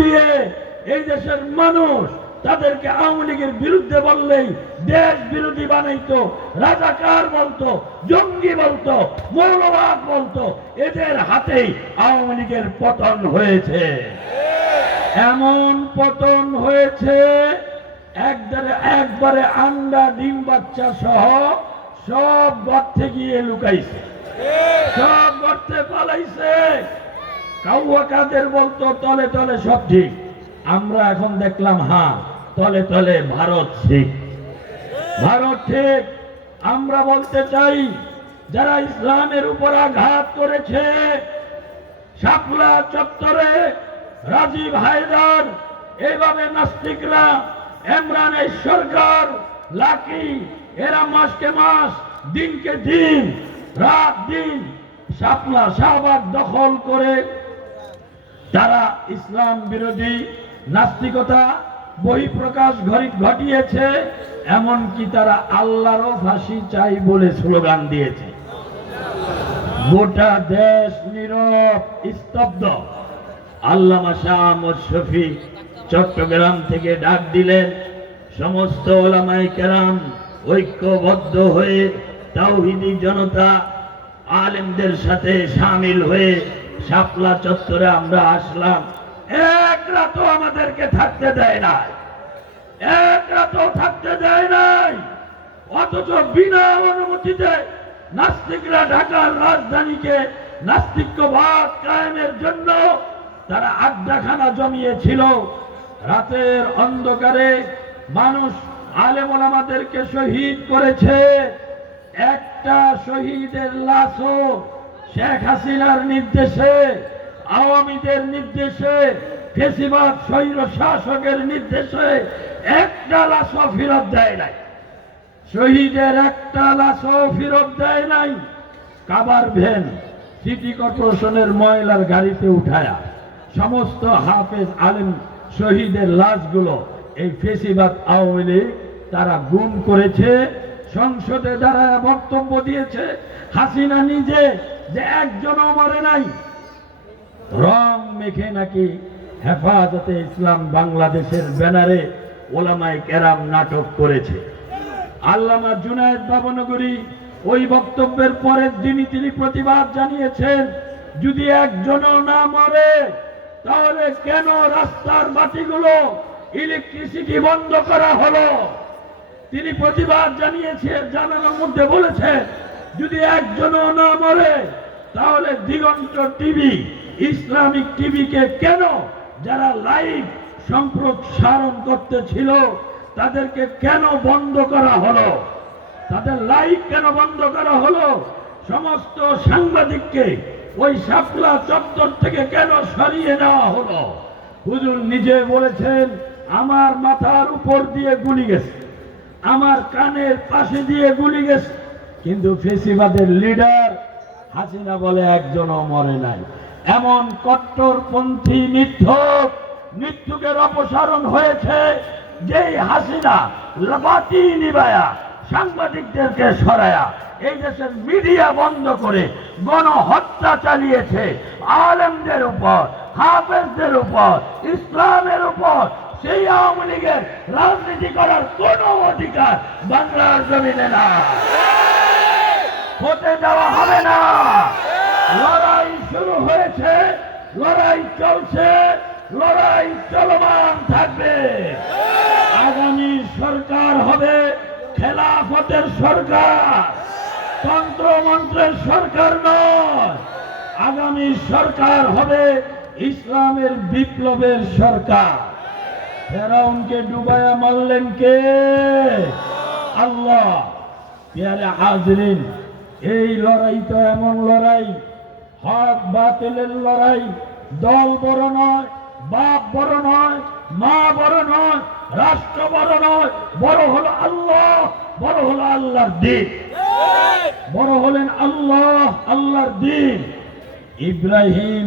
দিয়ে এই দেশের মানুষ তাদেরকে আওয়ামী লীগের বিরুদ্ধে বললেই দেশ বিরোধী বানাইতো, রাজাকার বলতো, জঙ্গি বলতো, মৌলবাদ বলতো। এদের হাতেই আওয়ামী লীগের পতন হয়েছে। এমন পতন হয়েছে একবারে আন্ডা ডিম বাচ্চা সহ সব গর্তে গিয়ে লুকাইছে, সব গর্তে পালাইছে। কাউয়া কাদের বলতো তলে তলে সব ঠিক, আমরা এখন দেখলাম হ্যাঁ তলে তলে ভারত ঠিক, ভারত ঠিক। আমরা বলতে চাই যারা ইসলামের উপর আঘাত করেছে, শাপলা চত্বরে রাজীব হায়দার, এইভাবে নাস্তিকরা, ইমরানের সরকার, লাকি, এরা মাসকে মাস দিনকে দিন রাত দিন শাপলা শাহবাগ দখল করে তারা ইসলাম বিরোধী নাস্তিকতা বহিঃপ্রকাশ ঘটিয়েছে। এমনকি তারা আল্লাহরও ফাঁসি চাই বলে স্লোগান দিয়েছে। গোটা দেশ নীরব স্তব্ধ। আল্লামা শাহ আহমদ শফী চট্টগ্রাম থেকে ডাক দিলেন, সমস্ত ওলামায়ে কেরাম ঐক্যবদ্ধ হয়ে তাওহীদি জনতা আলেমদের সাথে শামিল হয়ে শাপলা চত্বরে আমরা আসলাম। এক রাতও আমাদেরকে থাকতে দেয় নাই, এক রাতও থাকতে দেয় নাই। অথচ বিনা অনুমতিতে নাস্তিকরা ঢাকার রাজধানীকে নাস্তিক্যবাদ কায়েমের জন্য তারা আড্ডাখানা জমিয়েছিল। রাতের অন্ধকারে মানুষ আলেম ওলামাদেরকে শহীদ করেছে। একটা শহীদের লাশও শেখ হাসিনার নির্দেশে, আওয়ামীদের নির্দেশে, ফেসিবাদ স্বৈর শাসকের নির্দেশে একটা লাশও ফেরত দেয় নাই। শহীদের একটা লাশও ফেরত দেয় নাই। কাবার ভ্যান সিটি কর্পোরেশনের ময়লার গাড়িতে উঠায়া সমস্ত হাফেজ আলেম শহীদের লাশগুলো এই ফেসিবাদ আওয়ামী লীগ তারা গুম করেছে। সংসদে দাঁড়ায় বক্তব্য দিয়েছে হাসিনা নিজে যে একজনও মরে নাই। রং মেখে নাকি হেফাজতে ইসলাম বাংলাদেশের ব্যানারে ওলামায়ে কেরাম নাটক করেছে। আল্লামা জুনায়েদ বাবনগরী ওই বক্তব্যের পরের দিনই তিনি প্রতিবাদ জানিয়েছেন, যদি একজনও না মরে তাহলে কেন রাস্তার বাতিগুলো ইলেকট্রিসিটি বন্ধ করা হলো। তিনি প্রতিবাদ জানিয়েছেন, জানানোর মধ্যে বলেছেন যদি একজনও না মরে তাহলে দিগন্ত টিভি, ইসলামিক টিভিকে কেন যারা লাইভ সম্প্রসারণ করতেছিল তাদেরকে কেন বন্ধ করা হলো, তাদের লাইভ কেন বন্ধ করা হলো, সমস্ত সাংবাদিককে ওই শাপলা চত্বর থেকে কেন সরিয়ে নেওয়া হলো। হুজুর নিজে বলেছেন আমার মাথার উপর দিয়ে গুলি গেছে, আমার কানের পাশে দিয়ে গুলি গেছে, কিন্তু ফেসিবাদের লিডার হাসিনা বলে একজনও মরে নাই। এমন কট্টরপন্থী মৃত্যুকের অপসারণ হয়েছে যেই হাসিনা বাতি নিবায়া সাংবাদিকদেরকে সরায়া এই দেশের মিডিয়া বন্ধ করে গণহত্যা চালিয়েছে আলেমদের উপর, হাফেজদের উপর, ইসলামের উপর। সেই আওয়ামী লীগের রাজনীতি করার কোন অধিকার বাংলার জমিনে না, হতে দেওয়া হবে না। লড়াই শুরু হয়েছে, লড়াই চলছে, লড়াই চলমান থাকবে। আগামী সরকার হবে খেলাফতের সরকার, তন্ত্রমন্ত্রের সরকার নয়। আগামী সরকার হবে ইসলামের বিপ্লবের সরকার। ফেরাউনকে ডুবায়া মারলেন কে? আল্লাহ। প্যারে হাজরিন, এই লড়াই তো এমন লড়াই, হক বাতিলের লড়াই। দল বড় নয়, বাপ বড় নয়, মা বড় নয়, রাষ্ট্র বড় নয়, বড় হলো আল্লাহ, বড় হলো আল্লাহর দ্বীন, বড় হলেন আল্লাহ, আল্লাহর দ্বীন। ইব্রাহিম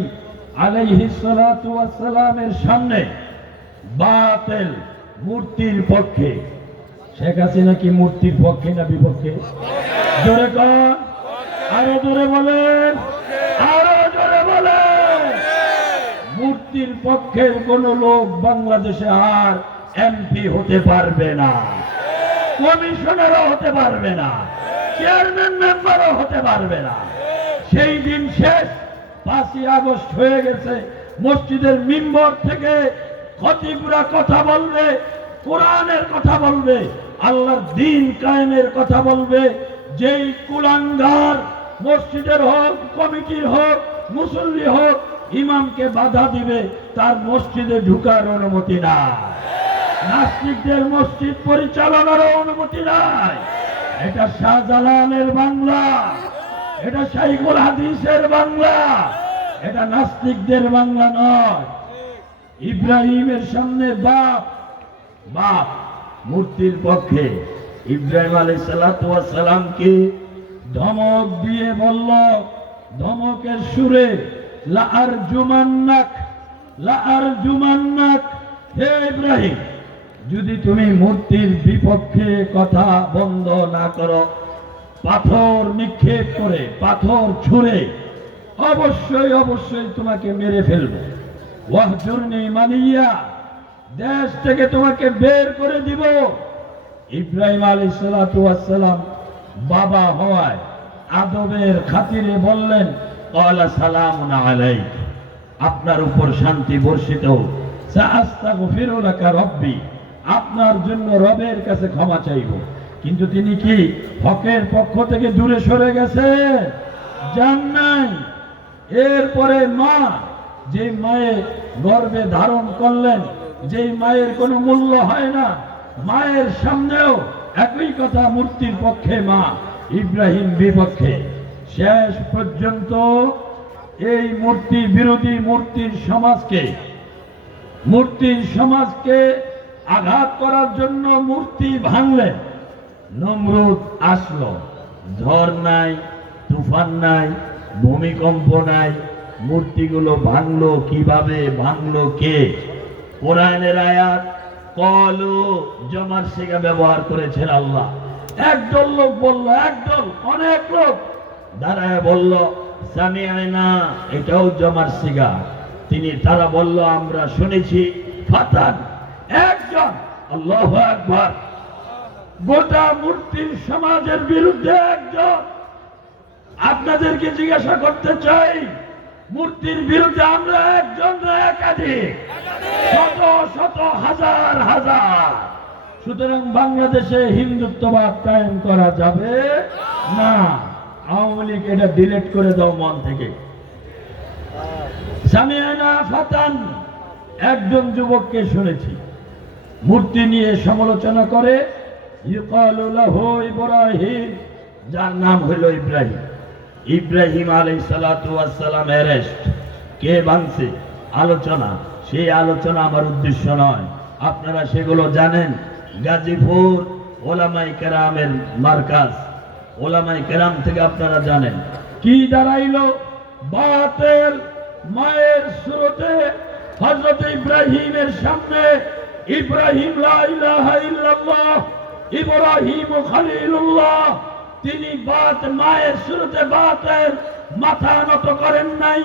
আলাইহিস সালাতু ওয়াস সালামের সামনে বাতিল মূর্তির পক্ষে, শেখ হাসিনা কি মূর্তির পক্ষে না বিপক্ষে? জোরে কন, আরো জোরে বলেন, আরো জোরে বলেন। মূর্তি মূর্তির পক্ষের কোন লোক বাংলাদেশে আর এমপি হতে পারবে না, কমিশনারও হতে পারবে না, চেয়ারম্যান মেম্বারও হতে পারবে না। সেই দিন শেষ। 5ই আগস্ট হয়ে গেছে। মসজিদের মিম্বর থেকে খতিবরা কথা বলবে, কোরআনের কথা বলবে, আল্লাহর দ্বীন কায়েমের কথা বলবে। যেই কুলাঙ্গার মসজিদের হোক, কমিটির হোক, মুসল্লি হোক, ইমামকে বাধা দিবে, তার মসজিদে ঢুকার অনুমতি নাই। নাস্তিকদের মসজিদ পরিচালনার অনুমতি নাই। এটা শাহজালালের বাংলা, এটা শাইখুল হাদিসের বাংলা, এটা নাস্তিকদের বাংলা নয়। ইব্রাহিমের সামনে বাপ বাপ মূর্তির পক্ষে ইব্রাহিম আলাইহিস সালাতু ওয়াস সালামকে ধমক দিয়ে বলল, ধমকের সুরে, লা আরজুমান্নাক, লা আরজুমান্নাক, হে ইব্রাহিম, যদি তুমি মূর্তির বিপক্ষে কথা বন্ধ না করো, পাথর নিক্ষেপ করে, পাথর ছুঁড়ে অবশ্যই অবশ্যই তোমাকে মেরে ফেলবো। ওয়াহজুরনি মালিয়া, দেশ থেকে তোমাকে বের করে দিব। ইব্রাহিম আলাইহিস সালাতু ওয়াস সালাম বাবা হওয়ায় আদবের খাতিরে বললেন, ক্বালা সালামুন আলাইক, আপনার উপর শান্তি বর্ষিত হোক। সাআস্তাগফিরু লাকা রব্বি, আপনার জন্য রবের কাছে ক্ষমা চাইব। কিন্তু তিনি কি হকের পক্ষ থেকে দূরে সরে গেছে? যান নাই। এরপরে মা, যে মায়ের গর্ভে ধারণ করলেন, যেই মায়ের কোনো মূল্য হয় না, মায়ের সামনেও একই কথা, মূর্তির পক্ষে মা, ইব্রাহিম বিপক্ষে। শেষ পর্যন্ত এই মূর্তি বিরোধী মূর্তির সমাজকে আঘাত করার জন্য মূর্তি ভাঙলেন। নমরুদ আসলো, ঝড় নাই, তুফান নাই, ভূমিকম্প নাই, মূর্তিগুলো ভাঙলো কিভাবে, ভাঙলো কে? কোরআনের আয়াত, কলু, জমার শিখা ব্যবহার করেছেন আল্লাহ। একদল লোক বলল, একদল, অনেক লোক দাঁড়ায় বলল সামিআনা, এটাও জমার শিখা। তারা বলল আমরা শুনেছি। ফাতান, একজন, আল্লাহু আকবার। গোটা মূর্তির সমাজের বিরুদ্ধে একজন। আপনাদেরকে জিজ্ঞাসা করতে চাই, মূর্তির বিরুদ্ধে আমরা একজন না একাধিক? শত শত, হাজার হাজার। সুতরাং বাংলাদেশে হিন্দুত্ববাদ কায়েম করা যাবে না। আওয়ামী লীগ এটা ডিলিট করে দাও মন থেকে। সামিআনা ফাতান, একজন যুবককে শুনেছি মূর্তি নিয়ে সমালোচনা করে, ইউকালু লাহু ইব্রাহিম, যার নাম হইল ইব্রাহিম। ইব্রাহিম আলাইহিস সালাতু ওয়াস সালাম অ্যারেস্ট। কে ভাঙছে? আলোচনা। সেই আলোচনা আমার উদ্দেশ্য নয়, আপনারা সেগুলো জানেন। গাজীপুর ওলামায়ে কেরামের মার্কাজ, ওলামায়ে কেরাম থেকে আপনারা জানেন কি দাঁড়াইলো। বাতেল মায়ের সুরতে হযরত ইব্রাহিমের সামনে, ইব্রাহিম লা ইলাহা ইল্লাল্লাহ, ইব্রাহিম খলিলুল্লাহ, তিনি মায়ের সুরতে বাতেল মাথা নত করেন নাই।